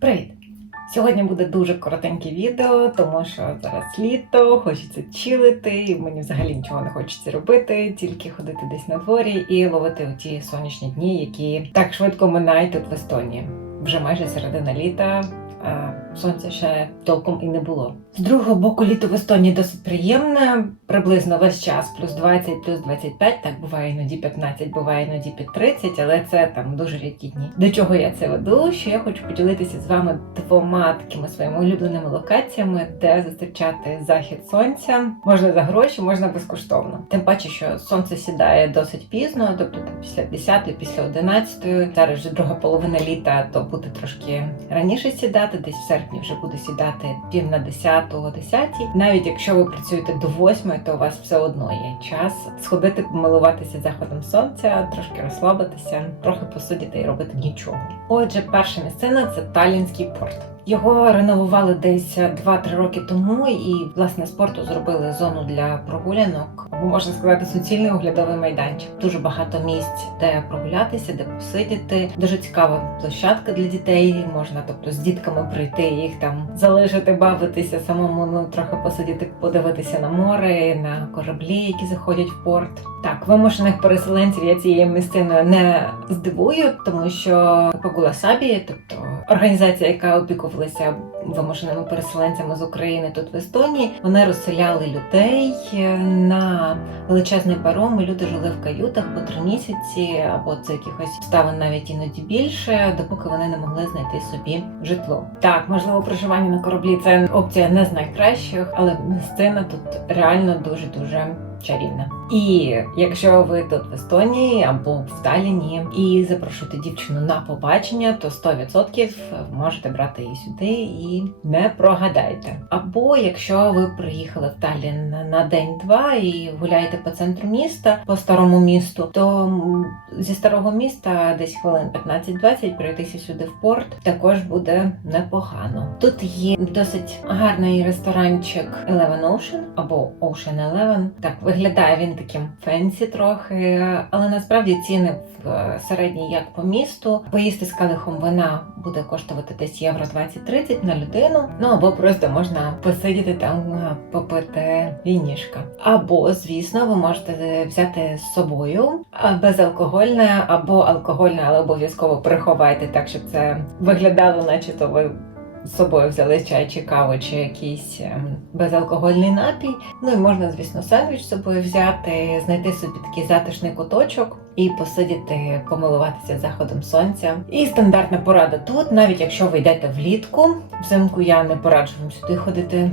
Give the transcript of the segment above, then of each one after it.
Привіт! Сьогодні буде дуже коротеньке відео, тому що зараз літо, хочеться чилити, і мені взагалі нічого не хочеться робити, тільки ходити десь на дворі і ловити ті сонячні дні, які так швидко минають тут в Естонії. Вже майже середина літа. А Сонця ще толком і не було. З другого боку, літо в Естонії досить приємне, приблизно весь час, плюс 20, плюс 25, так буває іноді 15, буває іноді під 30, але це там дуже рідкі дні. До чого я це веду? Що я хочу поділитися з вами двома такими своїми улюбленими локаціями, де зустрічати захід сонця. Можна за гроші, можна безкоштовно. Тим паче, що сонце сідає досить пізно, тобто там після 10, після 11. Зараз вже друга половина літа, то буде трошки раніше сідати, десь в серпні вже буде сідати пів на 10, 10. Навіть якщо ви працюєте до восьмої, то у вас все одно є час сходити, помилуватися заходом сонця, трошки розслабитися, трохи посидіти і робити нічого. Отже, перша місцина це Талінський порт. Його реновували десь 2-3 роки тому, і власне спорту зробили зону для прогулянок, або можна сказати, суцільний оглядовий майданчик. Дуже багато місць, де прогулятися, де посидіти. Дуже цікава площадка для дітей. Можна, тобто, з дітками прийти, їх там залишити, бавитися, самому ну трохи посидіти, подивитися на море, на кораблі, які заходять в порт. Так, вимушених переселенців я цією місциною не здивую, тому що Пагула Сабі, тобто організація, яка опікувалася вимушеними переселенцями з України тут в Естонії, вони розселяли людей на величезний паром. і Люди жили в каютах по три місяці, або це якихось обставин навіть іноді більше, допоки вони не могли знайти собі житло. Так, можливо, проживання на кораблі це опція не з найкращих, але місцина тут реально дуже дуже чарівна. І якщо ви тут в Естонії або в Талліні і запрошуєте дівчину на побачення, то 100% можете брати її сюди і не прогадайте. Або якщо ви приїхали в Таллін на день-два і гуляєте по центру міста, по старому місту, то зі старого міста десь хвилин 15-20 пройтися сюди в порт також буде непогано. Тут є досить гарний ресторанчик Eleven Ocean або Ocean Eleven. Так виглядає він таким фенсі трохи, але насправді ціни в е, середній як по місту. Поїсти з калихом вина буде коштувати десь євро 20-30 на людину. Ну або просто можна посидіти там, е, попити вінішка. Або, звісно, ви можете взяти з собою а, безалкогольне або алкогольне, але обов'язково приховайте так, щоб це виглядало, наче то ви з собою взяли чай чи каву, чи якийсь ем, безалкогольний напій. Ну і можна, звісно, сендвіч з собою взяти, знайти собі такий затишний куточок і посидіти, помилуватися заходом сонця. І стандартна порада тут, навіть якщо ви йдете влітку, взимку я не пораджу вам сюди ходити.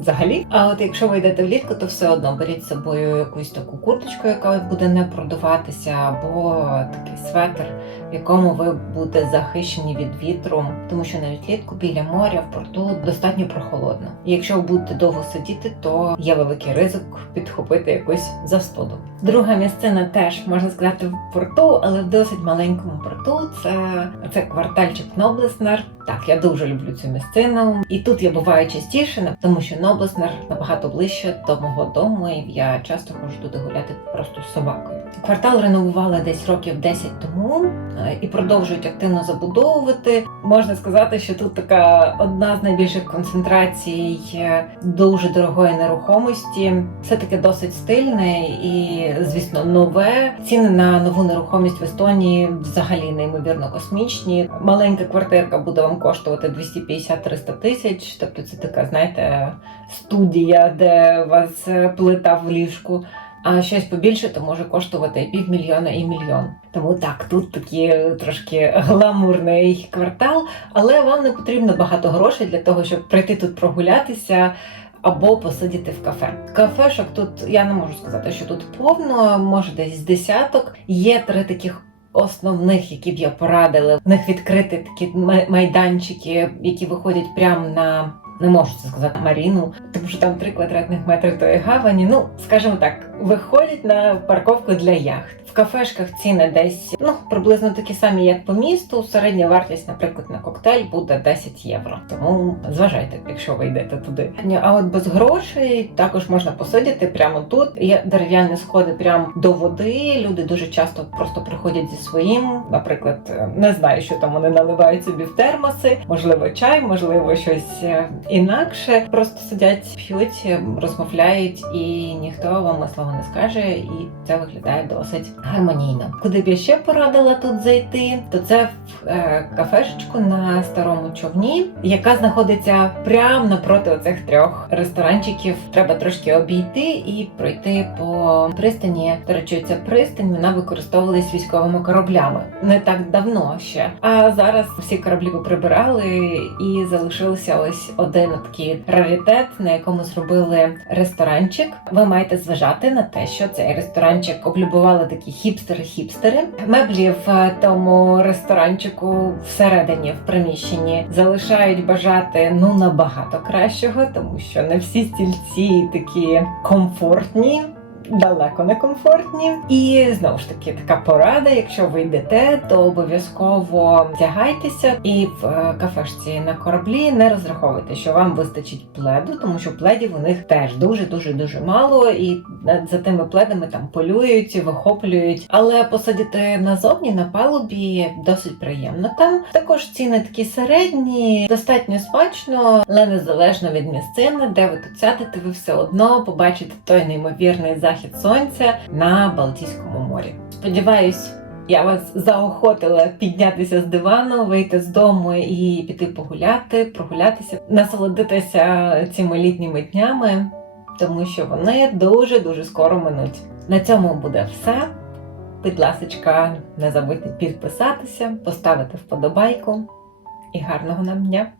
Взагалі, а от якщо ви йдете влітку, то все одно беріть з собою якусь таку курточку, яка буде не продуватися, або такий светр, в якому ви будете захищені від вітру, тому що навіть літку біля моря в порту достатньо прохолодно. І якщо ви будете довго сидіти, то є великий ризик підхопити якусь застуду. Друга місцина теж можна сказати в порту, але в досить маленькому порту. Це, це квартальчик Ноблеснер. Так, я дуже люблю цю місцину, і тут я буваю частіше, тому що Ноблеснер набагато ближче до мого дому, і я часто ходжу туди гуляти просто з собакою. Квартал реновували десь років 10 тому е, і продовжують активно забудовувати. Можна сказати, що тут така одна з найбільших концентрацій е, дуже дорогої нерухомості. Все таки досить стильне і, звісно, нове. Ціни на нову нерухомість в Естонії взагалі неймовірно космічні. Маленька квартирка буде вам коштувати 250-300 тисяч. Тобто, це така, знаєте, студія, де вас е, плита в ліжку. А щось побільше то може коштувати півмільйона, і мільйон. Тому так, тут такий трошки гламурний квартал, але вам не потрібно багато грошей для того, щоб прийти тут прогулятися. Або посидіти в кафе. Кафешок тут я не можу сказати, що тут повно, може десь з десяток. Є три таких основних, які б я порадила. В них відкрити такі майданчики, які виходять прямо на. Не можу це сказати Маріну, тому що там три квадратних метри тої гавані. Ну, скажімо так, виходять на парковку для яхт. Кафешках ціни десь ну приблизно такі самі, як по місту. Середня вартість, наприклад, на коктейль буде 10 євро. Тому зважайте, якщо ви йдете туди. А от без грошей також можна посидіти прямо тут. Є дерев'яні сходи прямо до води. Люди дуже часто просто приходять зі своїм. Наприклад, не знаю, що там вони наливають собі в термоси, можливо, чай, можливо, щось е, інакше. Просто сидять, п'ють, розмовляють, і ніхто вам слова не скаже, і це виглядає досить гармонійно. Куди б я ще порадила тут зайти, то це в е, кафешечку на старому човні, яка знаходиться прямо напроти оцих трьох ресторанчиків. Треба трошки обійти і пройти по пристані. До речі, ця пристань вона використовувалась військовими кораблями не так давно ще. А зараз всі кораблі поприбирали і залишився ось один такий раритет, на якому зробили ресторанчик. Ви маєте зважати на те, що цей ресторанчик облюбували такі хіпстери-хіпстери. Меблі в тому ресторанчику всередині в приміщенні залишають бажати ну набагато кращого, тому що не всі стільці такі комфортні. Далеко не комфортні, і знову ж таки така порада. Якщо ви йдете, то обов'язково вдягайтеся і в е, кафешці на кораблі не розраховуйте, що вам вистачить пледу, тому що пледів у них теж дуже дуже дуже мало, і над- за тими пледами там полюють, вихоплюють. Але посидіти назовні на палубі досить приємно. Там також ціни такі середні, достатньо смачно, але незалежно від місцини, де ви тут сядете, ви все одно побачите той неймовірний захід сонця на Балтійському морі. Сподіваюсь. Я вас заохотила піднятися з дивану, вийти з дому і піти погуляти, прогулятися, насолодитися цими літніми днями, тому що вони дуже дуже скоро минуть. На цьому буде все. Будь ласочка, не забудьте підписатися, поставити вподобайку і гарного нам дня!